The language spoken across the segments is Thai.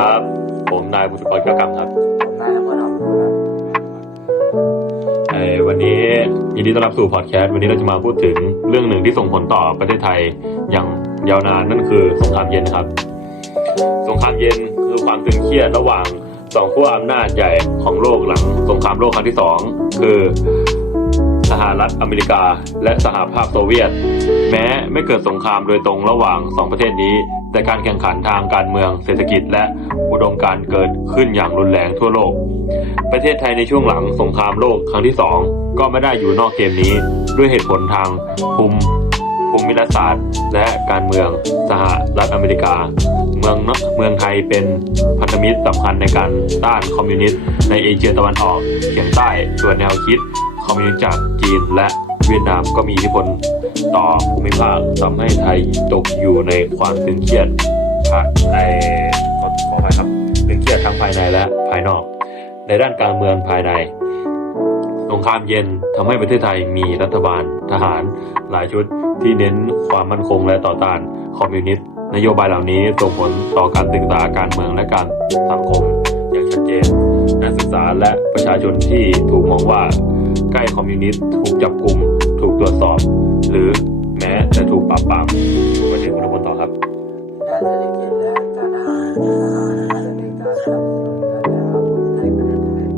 ครับ ผมนายบุตรกรเก้ากรรมครับผมนายนพดลครับเอ่อวันนี้ยินดีต้อนรับสู่พอดแคสต์วันนี้เราจะมาพูดถึงเรื่องหนึ่งที่ส่งผลต่อประเทศไทยอย่างยาวนานนั่นคือสงครามเย็นครับ สงครามเย็นคือความตึงเครียดระหว่างสองขั้วอำนาจใหญ่ของโลกหลัง สงครามโลกครั้งที่สองคือสหรัฐอเมริกาและสหภาพโซเวียต แม้ไม่เกิดสงครามโดยตรงระหว่างสองประเทศนี้ แต่การแข่งขันทางการเมืองเศรษฐกิจและอุดมการเกิดขึ้นอย่างรุนแรงทั่วโลก ประเทศไทยในช่วงหลังสงครามโลกครั้งที่สองก็ไม่ได้อยู่นอกเกมนี้ ด้วยเหตุผลทางภูมิภูมิรัฐศาสตร์ และการเมืองสหรัฐอเมริกา เมืองเมืองไทยเป็นพันธมิตรสำคัญในการต้านคอมมิวนิสต์ในเอเชียตะวันออกเฉียงใต้ส่วนแนวคิดคอมมิวนิสต์จากจีนและเวียดนามก็มีอิทธิพล ต่อภูมิภาคทำให้ไทยตกอยู่ในความตึงเครียดภายในขอขอภัยครับตึงเครียดทั้งภายในและภายนอก ในด้านการเมืองภายในสงครามเย็นทำให้ประเทศไทยมีรัฐบาลทหารหลายชุดที่เน้นความมั่นคงและต่อต้านคอมมิวนิสต์นโยบายเหล่านี้ส่งผลต่อการศึกษาการเมืองและการสังคมอย่างชัดเจนนักศึกษาและประชาชนที่ถูกมองว่าใกล้คอมมิวนิสต์ถูกจับกลุ่มถูกตรวจสอบ หรือแม้จะถูกปราบปรามวันนี้คุณทุกคนต่อครับด้านเศรษฐกิจและการทหารสหรัฐอเมริการสนับสนุนการทหารให้ประเทศไทย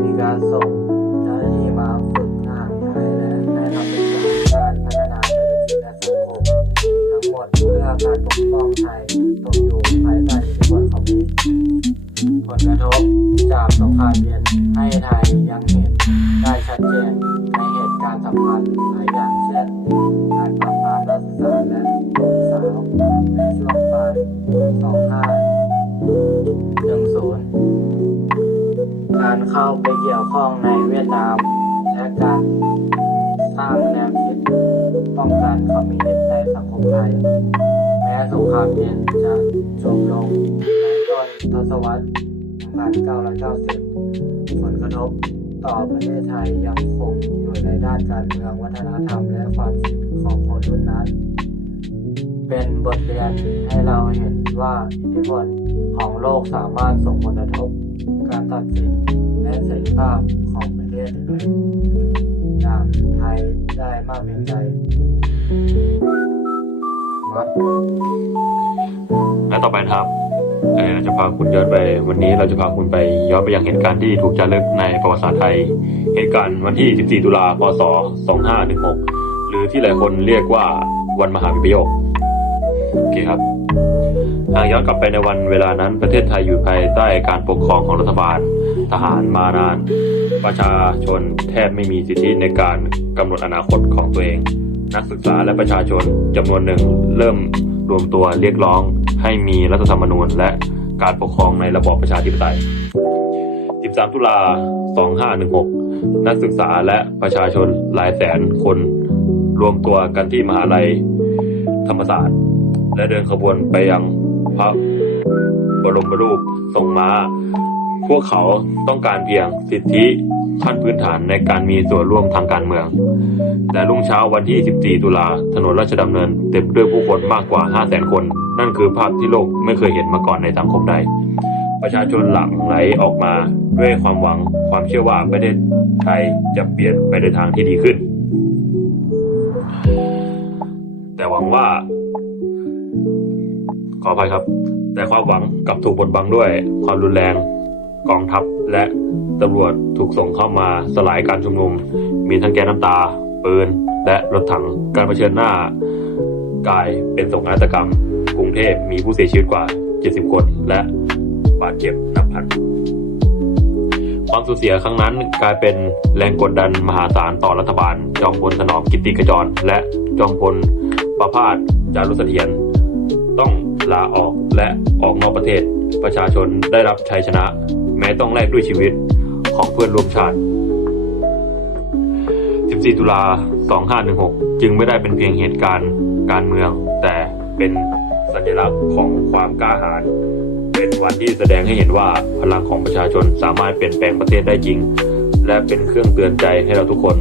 มีการส่งเจ้าหน้าที่มาฝึกทหารไทยและให้ทำเป็นการพัฒนาเศรษฐกิจและสังคมทั้งหมดเพื่อการปกป้องไทยตกอยู่ภายใต้อิทธิพลคอมมิวนิสผลกระทบจากสงครามเย็นให้ไทยยังเห็นได้ชัดเจน สำคัญหลายอย่างเช่นการปราบปรามนักษาและสาวในช่วงปลาย2510การเข้าไปเกี่ยวข้องในเวียดนาม และการสร้างแนวคิดป้องกันคอมมิวนิสต์ในสังคมไทยแม้สงครามเย็นจะจบลงในต้นทศวรรษ1990 ผลกระทบ ต่อประเทศไทยยังคงอยู่ในด้านการเมืองวัฒนธรรมและความคิดของคนรุ่นนั้น เป็นบทเรียนให้เราเห็นว่าอิทธิพลของโลกสามารถส่งผลกระทบการตัดสินและเสรีภาพของประเทศอื่นอย่างไทยได้มากเพียงใดและต่อไปนะครับ เราจะพาคุณย้อนไป วันนี้เราจะพาคุณไปย้อนไปยังเหตุการณ์ที่ถูกจารึกในประวัติศาสตร์ไทย เหตุการณ์วันที่ 14 ตุลา พศ 2516 หรือที่หลายคนเรียกว่าวันมหาวิปโยคโอเคครับหากย้อนกลับไปในวันเวลานั้นประเทศไทยอยู่ภายใต้การปกครองของรัฐบาลทหารมานาน ประชาชนแทบไม่มีสิทธิในการกำหนดอนาคตของตัวเอง นักศึกษาและประชาชนจำนวนหนึ่งเริ่มรวมตัวเรียกร้อง ให้มีรัฐธรรมนูญและการปกครองในระบอบประชาธิปไตย 13 ตุลา 2516 นักศึกษาและประชาชนหลายแสนคนรวมตัวกันที่มหาลัยธรรมศาสตร์ และเดินขบวนไปยังพระบรมรูปทรงม้า พวกเขาต้องการเพียงสิทธิ ขั้นพื้นฐานในการมีส่วนร่วมทางการเมือง และรุ่งเช้าวันที่ 14 ตุลาถนนราชดำเนิน เต็มด้วยผู้คนมากกว่า 500,000 คน นั่นคือภาพที่โลกไม่เคยเห็นมาก่อนในสังคมใด ประชาชนหลั่งไหลออกมาด้วยความหวังความเชื่อว่าประเทศไทยจะเปลี่ยนไปในทางที่ดีขึ้น แต่หวังว่า ขออภัยครับ แต่ความหวังกับถูกบดบังด้วยความรุนแรงกองทัพและ ตำรวจถูกส่งเข้ามาสลายการชุมนุม มีทั้งแก๊สน้ำตา ปืน และรถถังการเผชิญหน้ากลายเป็นสงครามกรรม กรุงเทพมีผู้เสียชีวิตกว่า 70 คน และบาดเจ็บนับพันความสูญเสียครั้งนั้นกลายเป็นแรงกดดันมหาศาลต่อรัฐบาล จอมพลถนอมกิตติขจร และจอมพลประพาสจารุเสถียรต้องลาออกและออกนอกประเทศ ประชาชนได้รับชัยชนะ แม้ต้องแลกด้วยชีวิต ของเพื่อนร่วมชาติ 14 ตุลา 2516 จึงไม่ได้เป็นเพียงเหตุการณ์การเมือง แต่เป็นสัญลักษณ์ของความกล้าหาญ เป็นวันที่แสดงให้เห็นว่าพลังของประชาชนสามารถเปลี่ยนแปลงประเทศได้จริง และเป็นเครื่องเตือนใจให้เราทุกคน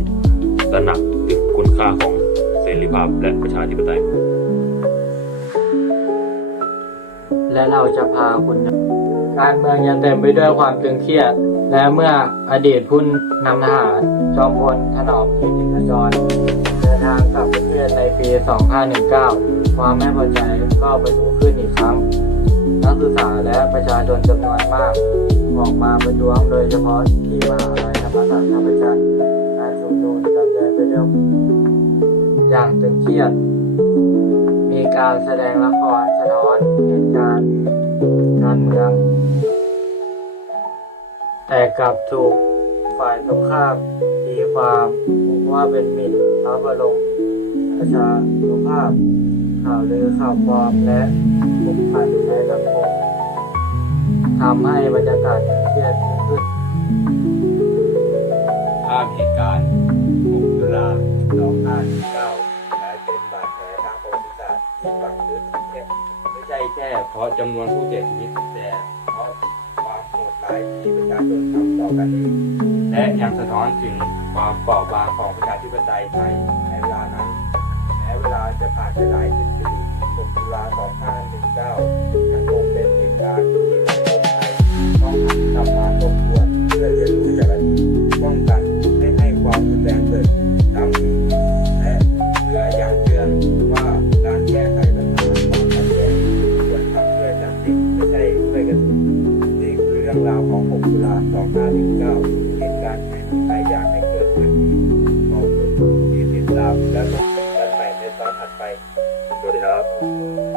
ตระหนักถึงคุณค่าของเสรีภาพและประชาธิปไตย และเราจะพาคุณ การเมืองยังเต็มไปด้วยความตึงเครียด และเมื่ออดีตผู้นำทหารจอมพลถนอมกิติขจรเดินทางกลับประเทศในปี 2519 ความไม่พอใจก็ประทุขึ้นอีกครั้ง นักศึกษาและประชาชนจำนวนมากออกมาประท้วงโดยเฉพาะที่มหาลัยธรรมศาสตร์ท่าพระจันทร์การชุมนุมดำเนินไปด้วยอย่างตึงเครียด มีการแสดงละครสะท้อนเหตุการณ์ การเมือง แต่กลับถูกฝ่ายตรงข้ามตีความว่าเป็นหมิ่นพระบรมประชานุภาพ ข่าวลือข่าวปลอมและบุกผันในสังคมทำให้บรรยากาศเครียดขึ้นภาพเหตุการณ์ จำนวนผู้เสียชีวิตแต่เพราะความโหดร้ายที่ประชาชนทำต่อกันเองและยังสะท้อนถึงความเปราะบางของประชาธิปไตยไทยในเวลานั้นแม้เวลาจะผ่านไปหลายสิบปี6ตุลา2519ยังคงเป็นเหตุการณ์ที่สังคมไทยต้องหันกลับมาทบทวนเพื่อเรียนรู้จาก ลา2519เหตุการณ์ที่ใครอย่างให้เกิดขึ้นขอบคุณที่ติดตามและพบกันใหม่ในตอนถัดไปสวัสดีครับ